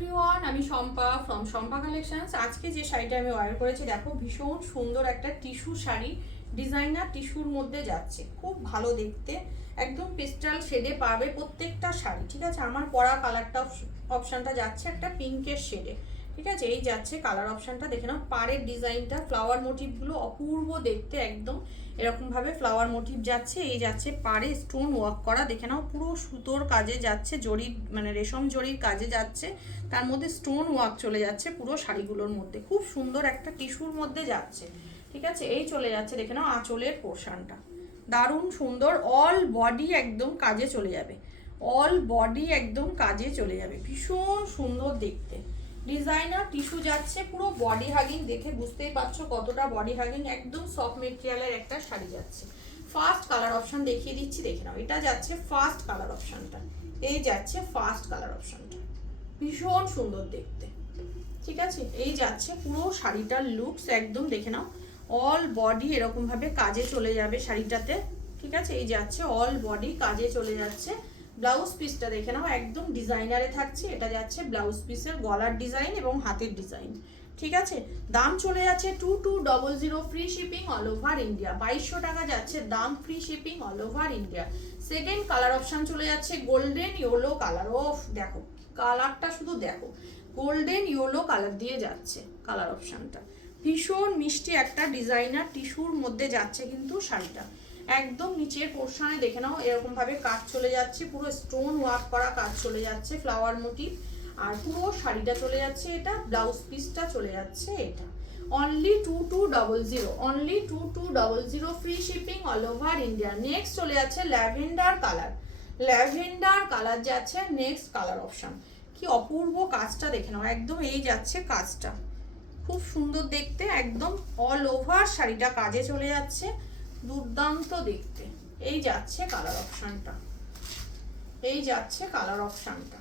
Everyone, আমি Shampa from Shampa collections. আজকে যে শাড়িটা আমি ওয়্যার করেছি দেখো, ভীষণ সুন্দর একটা টিস্যু শাড়ি, ডিজাইনার টিস্যুর মধ্যে যাচ্ছে, খুব ভালো দেখতে, একদম পেস্টাল শেডে পাবে প্রত্যেকটা শাড়ি। ঠিক আছে, আমার পরা কালারটা অপশানটা যাচ্ছে একটা পিঙ্কের শেডে। ঠিক আছে, এই যাচ্ছে কালার অপশানটা, দেখে নাও। পাড়ের ডিজাইনটা, ফ্লাওয়ার মোটিভগুলো অপূর্ব দেখতে, একদম এরকমভাবে ফ্লাওয়ার মোটিভ যাচ্ছে। এই যাচ্ছে পাড়ে স্টোন ওয়ার্ক করা, দেখে নাও, পুরো সুতোর কাজে যাচ্ছে, জরির মানে রেশম জরির কাজে যাচ্ছে, তার মধ্যে স্টোন ওয়ার্ক চলে যাচ্ছে পুরো শাড়িগুলোর মধ্যে, খুব সুন্দর একটা টিস্যুর মধ্যে যাচ্ছে। ঠিক আছে, এই চলে যাচ্ছে, দেখে নাও আঁচলের পোর্শনটা দারুণ সুন্দর, অল বডি একদম কাজে চলে যাবে, অল বডি একদম কাজে চলে যাবে, ভীষণ সুন্দর দেখতে। ডিজাইনার টিস্যু যাচ্ছে, পুরো বডি হাগিং, দেখে বুঝতেই পারছো কতটা বডি হাগিং, একদম সফট মেটেরিয়ালের একটা শাড়ি যাচ্ছে। ফার্স্ট কালার অপশন দেখিয়ে দিচ্ছি, দেখে নাও, এটা যাচ্ছে ফার্স্ট কালার অপশনটা, এই যাচ্ছে ফার্স্ট কালার অপশনটা, ভীষণ সুন্দর দেখতে। ঠিক আছে, এই যাচ্ছে পুরো শাড়িটার লুকস, একদম দেখে নাও, অল বডি এরকম ভাবে কাজে চলে যাবে শাড়িটাতে। ঠিক আছে, এই যাচ্ছে অল বডি কাজে চলে যাচ্ছে। ব্লাউজ পিসটা দেখে নাও, একদম ডিজাইনারে থাকছে, এটা যাচ্ছে ব্লাউজ পিসের গলার ডিজাইন এবং হাতের ডিজাইন। ঠিক আছে, দাম চলে যাচ্ছে 2200, free shipping all over India. 2200 টাকা যাচ্ছে দাম, free shipping all over India. Second colour option চলে যাচ্ছে গোল্ডেন ইয়েলো কালার। ওফ, দেখো কালারটা শুধু দেখো, গোল্ডেন ইয়েলো কালার দিয়ে যাচ্ছে কালার অপশনটা, ভীষণ মিষ্টি একটা ডিজাইনার টিস্যুর মধ্যে যাচ্ছে কিন্তু শাড়িটা। একদম নিচের পোর্শনে দেখে নাও, এরকম ভাবে কাজ চলে যাচ্ছে, পুরো স্টোন ওয়ার্ক করা কাজ চলে যাচ্ছে, ফ্লাওয়ার মোটিভ, আর পুরো শাড়িটা চলে যাচ্ছে, এটা ব্লাউজ পিসটা চলে যাচ্ছে এটা। Only 2200, only 2200, free shipping all over India. Next চলে যাচ্ছে ল্যাভেন্ডার কালার, ল্যাভেন্ডার কালার যাচ্ছে নেক্সট কালার অপশন। কি অপূর্ব কাজটা দেখে নাও, একদম এই যাচ্ছে কাজটা, খুব সুন্দর দেখতে, একদম অল ওভার শাড়িটা কাজে চলে যাচ্ছে, দুর্দান্ত দেখতে। এই যাচ্ছে কালার অপশনটা, এই যাচ্ছে কালার অপশনটা,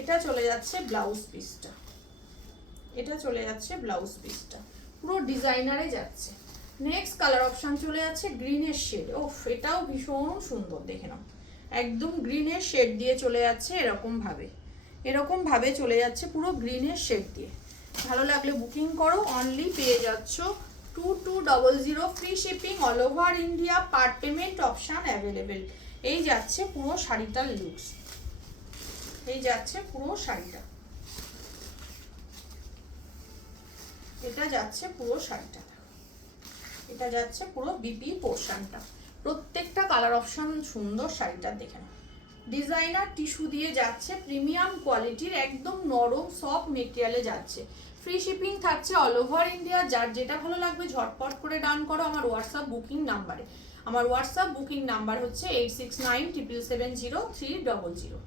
এটা চলে যাচ্ছে ব্লাউজ পিসটা, এটা চলে যাচ্ছে ব্লাউজ পিসটা, পুরো ডিজাইনারে যাচ্ছে। নেক্সট কালার অপশন চলে যাচ্ছে গ্রিনের শেড। ওফ, এটাও ভীষণ সুন্দর, দেখে নাও, একদম গ্রিনের শেড দিয়ে চলে যাচ্ছে, এরকম ভাবে চলে যাচ্ছে পুরো গ্রিনের শেড দিয়ে। ভালো লাগলে বুকিং করো, অনলি পেয়ে যাচ্ছ 2200, free shipping all over India, per payment option available. এই যাচ্ছে পুরো শাড়িটার লুকস, এই যাচ্ছে পুরো শাড়িটা, এটা যাচ্ছে পুরো শাড়িটা, এটা যাচ্ছে পুরো বিপি পোর্শনটা। প্রত্যেকটা কালার অপশন সুন্দর, শাড়িটা দেখে নাও, ডিজাইনার টিস্যু দিয়ে যাচ্ছে, প্রিমিয়াম কোয়ালিটির, একদম নরম সফট মেটেরিয়ালে যাচ্ছে। ফ্রি শিপিং থাকছে অল ওভার ইন্ডিয়া। যার যেটা ভালো লাগবে ঝটপট করে ডান করো আমার হোয়াটসঅ্যাপ বুকিং নাম্বারে। আমার হোয়াটসঅ্যাপ বুকিং নাম্বার হচ্ছে 8697770300।